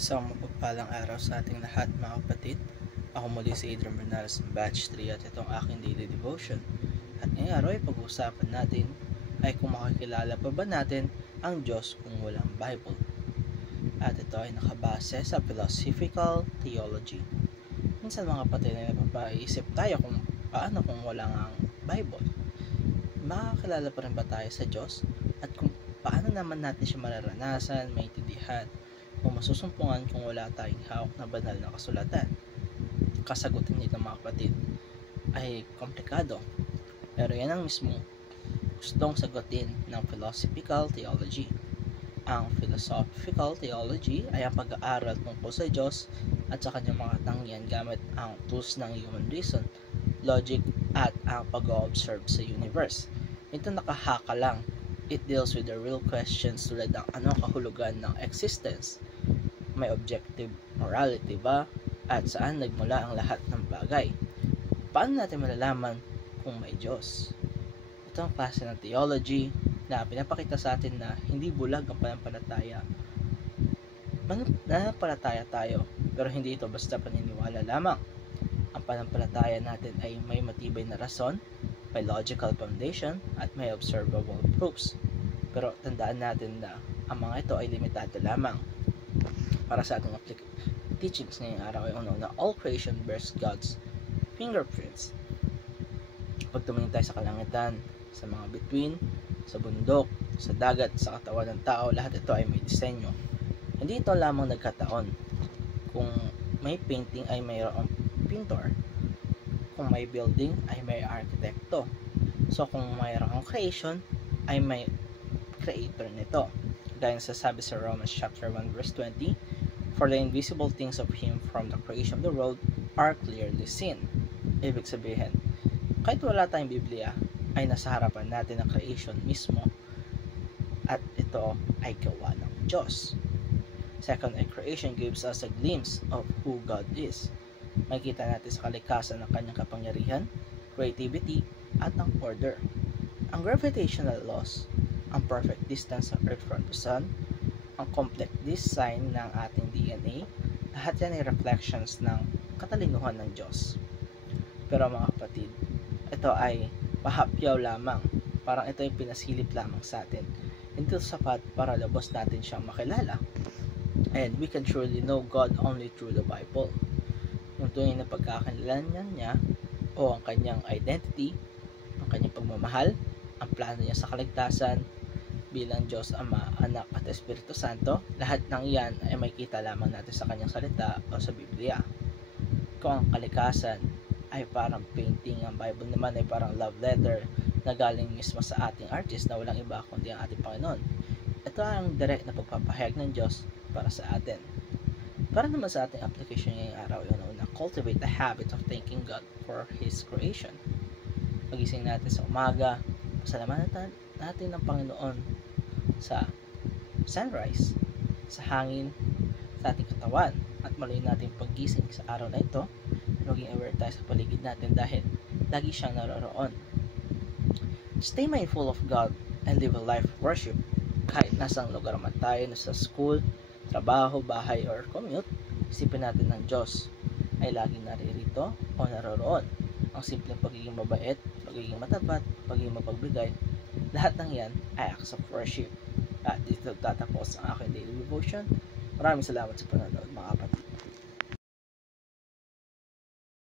Isang mapagpalang araw sa ating lahat mga kapatid. Ako muli si Adrian Bernales ng Batch 3 at itong aking daily devotion. At ngayong araw ay pag-uusapan natin ay kung makikilala pa ba natin ang Diyos kung walang Bible. At ito ay nakabase sa philosophical theology. Minsan mga kapatid ay napapaisip tayo kung paano kung walang ang Bible. Makakilala pa rin ba tayo sa Diyos? At kung paano naman natin siya mararanasan, maintindihan, o masusumpungan kung wala tayong hawak na banal na kasulatan? Kasagutan nito mga kapatid ay komplikado, pero yan ang mismo gustong sagutin ng philosophical theology. Ang philosophical theology ay ang pag-aaral tungkol sa Diyos at sa kanyang mga katangian gamit ang tools ng human reason, logic, at ang pag-observe sa universe. Ito nakahaka lang. It deals with the real questions tulad ng anong kahulugan ng existence, may objective morality ba, at saan nagmula ang lahat ng bagay. Paano natin malalaman kung may Diyos? Ito ang klase ng theology na pinapakita sa atin na hindi bulag ang pananampalataya. Mananampalataya tayo, pero hindi ito basta paniniwala lamang. Ang pananampalataya natin ay may matibay na rason, may logical foundation, at may observable proofs. Pero tandaan natin na ang mga ito ay limitado lamang. Para sa ating teachings ngayong araw ay na all creation bears God's fingerprints. Pag tumingin tayo sa kalangitan, sa mga bituin, sa bundok, sa dagat, sa katawan ng tao, lahat ito ay may disenyo. Hindi ito lamang nagkataon. Kung may painting ay mayroong pintor. Kung may building ay may arkitekto. So kung mayroong creation ay may creator nito. Gaya sa sabi sa Romans chapter 1 verse 20, for the invisible things of Him from the creation of the world are clearly seen. Ibig sabihin, kahit wala tayong Biblia, ay nasa harapan natin ang creation mismo at ito ay gawa ng Diyos. Second, ay creation gives us a glimpse of who God is. Makikita natin sa kalikasan ng kanyang kapangyarihan, creativity, at ang order. Ang gravitational laws, ang perfect distance ng Earth from the Sun, ang complex design ng ating DNA, lahat yan ay reflections ng katalinuhan ng Diyos. Pero mga kapatid, ito ay pahapyaw lamang. Parang ito ay pinasilip lamang sa atin. Hindi sapat para lubos natin siyang makilala. And we can truly know God only through the Bible. Yung tunay na pagkakailangan niya o ang kanyang identity, ang kanyang pagmamahal, ang plano niya sa kaligtasan bilang Diyos Ama, Anak at Espiritu Santo, lahat ng iyan ay makikita lamang natin sa kanyang salita o sa Biblia. Kung ang kalikasan ay parang painting, ang Bible naman ay parang love letter na galing mismo sa ating artist na walang iba kundi ang ating Panginoon. Ito ang direct na pagpapahayag ng Diyos para sa atin. Para naman sa ating application ngayong araw, una cultivate the habit of thanking God for His creation. Magising natin sa umaga, pasalamatan natin ng Panginoon sa sunrise, sa hangin, sa ating katawan, at muli natin paggising sa araw na ito, maging aware tayo sa paligid natin dahil lagi siyang naroroon. Stay mindful of God and live a life of worship. Kahit nasang lugar man tayo, nasa school, trabaho, bahay, or commute, isipin natin ng Diyos ay laging naririto o naroroon. Ang simpleng pagiging mabait, pagiging matapat, pagiging mapagbigay, lahat ng yan ay acts of worship. At dito tatapos ang aking daily devotion. Maraming salamat sa panonood.